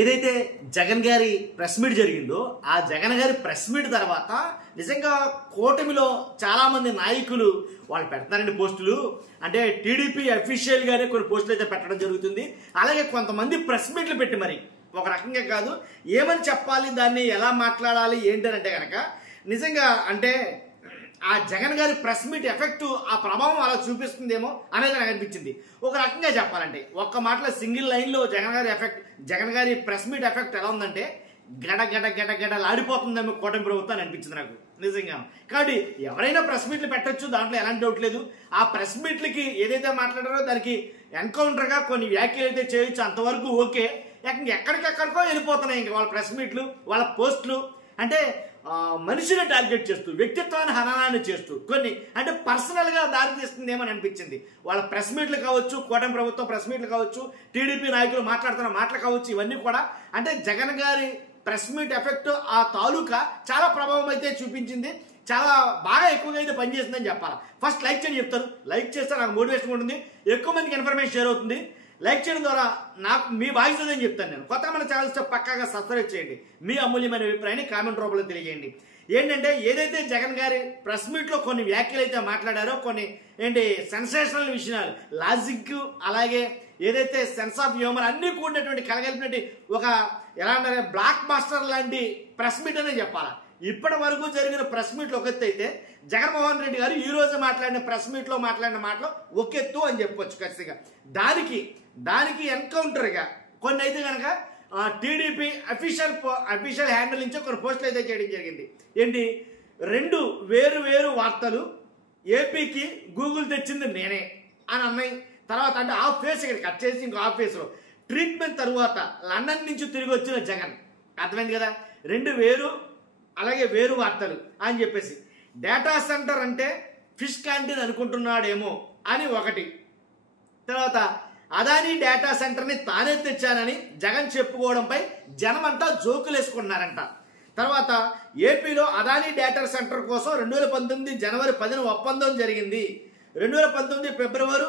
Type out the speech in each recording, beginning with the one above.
ఏదైతే జగన్ గారి press meet జరిగిందో ఆ జగన్ గారి ప్రెస్ మీట్ తర్వాత నిజంగా కూటమిలో చాలా మంది నాయకులు వాళ్ళు పెడతారండి పోస్టులు. అంటే టీడీపీ అఫీషియల్ గానే కొన్ని పోస్టులు అయితే పెట్టడం జరుగుతుంది. అలాగే కొంతమంది ప్రెస్ మీట్లు పెట్టి మరి ఒక రకంగా కాదు ఏమని చెప్పాలి, దాన్ని ఎలా మాట్లాడాలి ఏంటంటే కనుక నిజంగా అంటే ఆ జగన్ గారి ప్రెస్ మీట్ ఎఫెక్ట్ ఆ ప్రభావం అలా చూపిస్తుందేమో అనేది నాకు అనిపించింది. ఒక రకంగా చెప్పాలంటే ఒక్క మాటలో సింగిల్ లైన్లో జగన్ గారి ప్రెస్ మీట్ ఎఫెక్ట్ ఎలా ఉందంటే గడ గడ గడ గడలాడిపోతుందేమో కూటమి ప్రభుత్వం అనిపించింది నాకు నిజంగా. కాబట్టి ఎవరైనా ప్రెస్ మీట్లు పెట్టొచ్చు, దాంట్లో ఎలాంటి డౌట్ లేదు. ఆ ప్రెస్ మీట్లకి ఏదైతే మాట్లాడారో దానికి ఎన్కౌంటర్గా కొన్ని వ్యాఖ్యలు అయితే చేయొచ్చు, అంతవరకు ఓకే. ఎక్కడికెక్కడికో వెళ్ళిపోతున్నాయి ఇంకా వాళ్ళ ప్రెస్ మీట్లు, వాళ్ళ పోస్టులు. అంటే మనిషిని టార్గెట్ చేస్తూ వ్యక్తిత్వాన్ని హననాన్ని చేస్తూ కొన్ని అంటే పర్సనల్గా దారి తీస్తుందేమని అనిపించింది. వాళ్ళ ప్రెస్ మీట్లు కావచ్చు, కూటమి ప్రభుత్వం ప్రెస్ మీట్లు కావచ్చు, టీడీపీ నాయకులు మాట్లాడుతున్న మాటలు కావచ్చు, ఇవన్నీ కూడా అంటే జగన్ గారి ప్రెస్ మీట్ ఎఫెక్ట్ ఆ తాలూకా చాలా ప్రభావం అయితే చూపించింది. చాలా బాగా ఎక్కువగా అయితే పనిచేసిందని చెప్పాలి. ఫస్ట్ లైక్ చేయని చెప్తాను, లైక్ చేస్తే నాకు మోటివేషన్ ఉంటుంది, ఎక్కువ మందికి ఇన్ఫర్మేషన్ షేర్ అవుతుంది. లైక్ చేయడం ద్వారా నాకు మీ బాధ్యత అని చెప్తాను. నేను కొత్త మన ఛానల్స్ పక్కాగా సబ్స్క్రైబ్ చేయండి, మీ అమూల్యమైన అభిప్రాయాన్ని కామెంట్ రూపంలో తెలియజేయండి. ఏంటంటే ఏదైతే జగన్ గారి ప్రెస్ మీట్లో కొన్ని వ్యాఖ్యలు అయితే మాట్లాడారో, కొన్ని సెన్సేషనల్ విషయాలు, లాజిక్, అలాగే ఏదైతే సెన్స్ ఆఫ్ హ్యూమర్ అన్ని కూడినటువంటి కలగలిపినటువంటి ఒక ఎలా అంటే బ్లాక్ బాస్టర్ లాంటి ప్రెస్ మీట్ అనే చెప్పాలి. ఇప్పటి వరకు జరిగిన ప్రెస్ మీట్లు ఒక ఎత్తు అయితే జగన్మోహన్ రెడ్డి గారు ఈ రోజు మాట్లాడిన ప్రెస్ మీట్లో మాట్లాడిన మాటలు ఒక ఎత్తు అని చెప్పొచ్చు ఖచ్చితంగా. దానికి ఎన్కౌంటర్గా కొన్ని అయితే కనుక టీడీపీ అఫీషియల్ హ్యాండిల్ నుంచి కొన్ని పోస్టులు అయితే చేయడం జరిగింది. ఏంటి, 2 వేరు వార్తలు, ఏపీకి గూగుల్ తెచ్చింది నేనే అని అన్నాయి. తర్వాత అంటే హాఫ్ ఫేస్ ఇక్కడ కట్ చేసి ఇంకో హాఫ్ ఫేస్లో ట్రీట్మెంట్ తరువాత లండన్ నుంచి తిరిగి వచ్చిన జగన్. అర్థమైంది కదా, 2 వేరు అలాగే వేరు వార్తలు అని చెప్పేసి. డేటా సెంటర్ అంటే ఫిష్ క్యాంటీన్ అనుకుంటున్నాడేమో అని ఒకటి. తర్వాత అదానీ డేటా సెంటర్ని తానే తెచ్చానని జగన్ చెప్పుకోవడంపై జనమంతా జోకులు వేసుకున్నారంట. తర్వాత ఏపీలో అదానీ డేటా సెంటర్ కోసం 2019 జనవరి 10న ఒప్పందం జరిగింది, 2019 ఫిబ్రవరి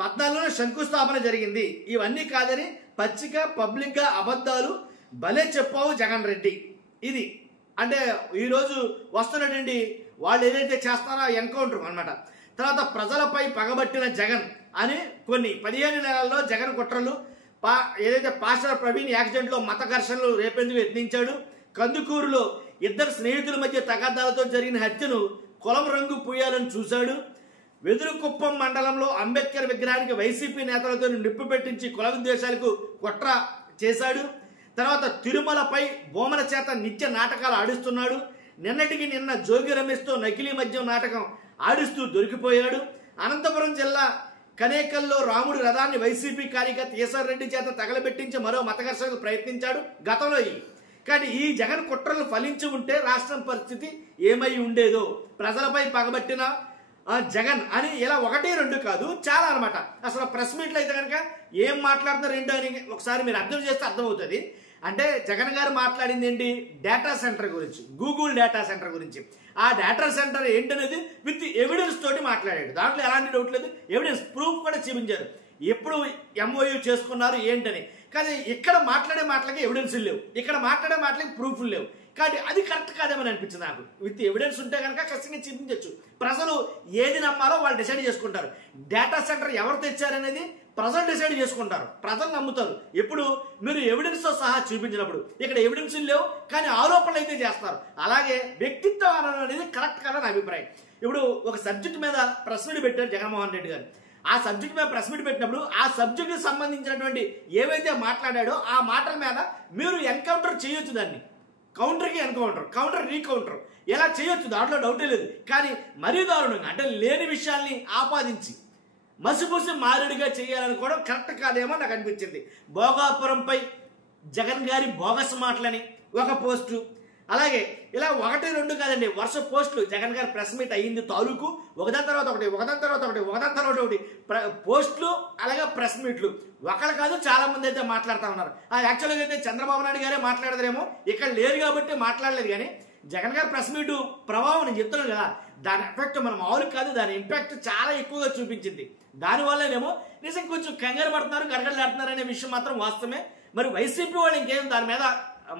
14న శంకుస్థాపన జరిగింది. ఇవన్నీ కాదని పచ్చిక పబ్లిక్గా అబద్ధాలు భలే చెప్పావు జగన్ రెడ్డి. ఇది అంటే ఈరోజు వస్తున్నటువంటి వాళ్ళు ఏదైతే చేస్తారో ఎన్కౌంటర్ అనమాట. తర్వాత ప్రజలపై పగబట్టిన జగన్ అని కొన్ని 15 నెలల్లో జగన్ కుట్రలు, ఏదైతే పాస్టర్ ప్రవీణ్ యాక్సిడెంట్లో మత ఘర్షణలు రేపేందుకు యత్నించాడు, కందుకూరులో 2 స్నేహితుల మధ్య తగాదాలతో జరిగిన హత్యను కులం రంగు పూయాలని చూశాడు, వెదురుకుప్పం మండలంలో అంబేద్కర్ విగ్రహానికి వైసీపీ నేతలతో నిప్పు పెట్టించి కుల విద్వేషాలకు కుట్ర చేశాడు, తర్వాత తిరుమలపై బొమ్మల చేత నిత్య నాటకాలు ఆడిస్తున్నాడు, నిన్నటికి నిన్న జోగి రమేష్తో నకిలీ మద్యం నాటకం ఆడిస్తూ దొరికిపోయాడు, అనంతపురం జిల్లా కనేకల్లో రాముడి రథాన్ని వైసీపీ కార్యకర్త ఈశ్వర్ రెడ్డి చేత తగలబెట్టించి మరో మతఘర్షణకు ప్రయత్నించాడు గతంలో. కానీ ఈ జగన్ కుట్రలు ఫలించి ఉంటే రాష్ట్రం పరిస్థితి ఏమై ఉండేదో, ప్రజలపై పగబట్టిన జగన్ అని ఇలా 1, 2 కాదు చాలా అనమాట. అసలు ప్రెస్ మీట్లో అయితే కనుక ఏం మాట్లాడుతున్నారు ఏంటో అని ఒకసారి మీరు అర్థం చేస్తే అర్థమవుతుంది. అంటే జగన్ గారు మాట్లాడింది ఏంటి, డేటా సెంటర్ గురించి, గూగుల్ డేటా సెంటర్ గురించి. ఆ డేటా సెంటర్ ఏంటనేది విత్ ఎవిడెన్స్ తోటి మాట్లాడాడు, దాంట్లో ఎలాంటి డౌట్ లేదు. ఎవిడెన్స్ ప్రూఫ్ కూడా చూపించారు, ఎప్పుడు ఎంఓయూ చేసుకున్నారు ఏంటని. కానీ ఇక్కడ మాట్లాడే మాటలకి ఎవిడెన్స్ లేవు, ఇక్కడ మాట్లాడే మాటలకి ప్రూఫ్లు లేవు. కాబట్టి అది కరెక్ట్ కాదేమని అనిపించింది నాకు. విత్ ఎవిడెన్స్ ఉంటే కనుక ఖచ్చితంగా చూపించవచ్చు. ప్రజలు ఏది నమ్మాలో వాళ్ళు డిసైడ్ చేసుకుంటారు. డేటా సెంటర్ ఎవరు తెచ్చారనేది ప్రజలు డిసైడ్ చేసుకుంటారు, ప్రజలు నమ్ముతారు. ఎప్పుడు మీరు ఎవిడెన్స్తో సహా చూపించినప్పుడు. ఇక్కడ ఎవిడెన్స్ లేవు కానీ ఆరోపణలు అయితే చేస్తారు. అలాగే వ్యక్తిత్వం అనేది కరెక్ట్ కాదని అభిప్రాయం. ఇప్పుడు ఒక సబ్జెక్ట్ మీద ప్రెస్ మీట్ పెట్టారు జగన్మోహన్ రెడ్డి గారు. ఆ సబ్జెక్ట్ మీద ప్రెస్ మీట్ పెట్టినప్పుడు ఆ సబ్జెక్ట్కి సంబంధించినటువంటి ఏవైతే మాట్లాడాడో ఆ మాటల మీద మీరు ఎన్కౌంటర్ చేయొచ్చు, దాన్ని కౌంటర్కి ఎన్కౌంటర్, కౌంటర్ రీకౌంటర్ ఎలా చేయొచ్చు, దాంట్లో డౌటే లేదు. కానీ మరీ దారుణంగా అంటే లేని విషయాల్ని ఆపాదించి మసిపూసి మారేడుగా చేయాలనుకోవడం కరెక్ట్ కాదేమో నాకు అనిపించింది. భోగాపురంపై జగన్ గారి బోగస్ మాటలని ఒక పోస్టు, అలాగే ఇలా 1, 2 కాదండి వరుస పోస్టులు. జగన్ గారి ప్రెస్ మీట్ అయ్యింది తాలూకు ఒకదాని తర్వాత ఒకటి పోస్టులు, అలాగే ప్రెస్ మీట్లు. ఒకళ్ళు కాదు చాలా మంది అయితే మాట్లాడుతూ ఉన్నారు. యాక్చువల్గా అయితే చంద్రబాబు నాయుడు గారే మాట్లాడదేమో, ఇక్కడ లేరు కాబట్టి మాట్లాడలేదు. కానీ జగన్ గారి ప్రెస్ మీట్ ప్రభావం నేను చెప్తున్నాను కదా, దాని ఎఫెక్ట్ మనం మామూలు కాదు, దాని ఇంపాక్ట్ చాలా ఎక్కువగా చూపించింది. దానివల్లనేమో నిజం కొంచెం కంగారు పడుతున్నారు, గడగడలాడుతున్నారు అనే విషయం మాత్రం వాస్తవమే. మరి వైసీపీ వాళ్ళు ఇంకేం దాని మీద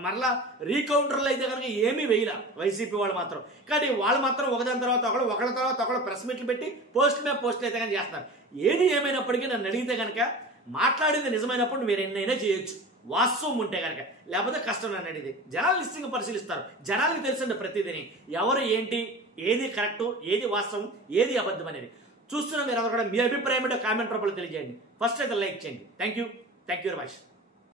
మరలా రీకౌంటర్లు అయితే కనుక ఏమీ వేయలే వైసీపీ వాళ్ళు మాత్రం. కానీ వాళ్ళు మాత్రం ఒకదాని తర్వాత ఒకళ్ళ తర్వాత ఒకళ్ళు ప్రెస్ మీట్లు పెట్టి పోస్టుల మీద పోస్టులు అయితే కానీ చేస్తున్నారు. ఏది ఏమైనప్పటికీ నన్ను అడిగితే కనుక మాట్లాడింది నిజమైనప్పుడు మీరు ఎన్నైనా చేయొచ్చు, వాస్తవం ఉంటే కనుక. లేకపోతే కష్టం నన్ను అడిగింది. జనాలు నిశ్చితంగా పరిశీలిస్తారు. జనాలకు తెలిసింది ప్రతిదిని ఎవరు ఏంటి, ఏది కరెక్ట్, ఏది వాస్తవం, ఏది అబద్ధం అనేది. చూస్తున్న మీరు అందరూ కూడా మీ అభిప్రాయం ఏంటో కామెంట్ రూపంలో తెలియజేయండి. ఫస్ట్ అయితే లైక్ చేయండి. Thank you very much.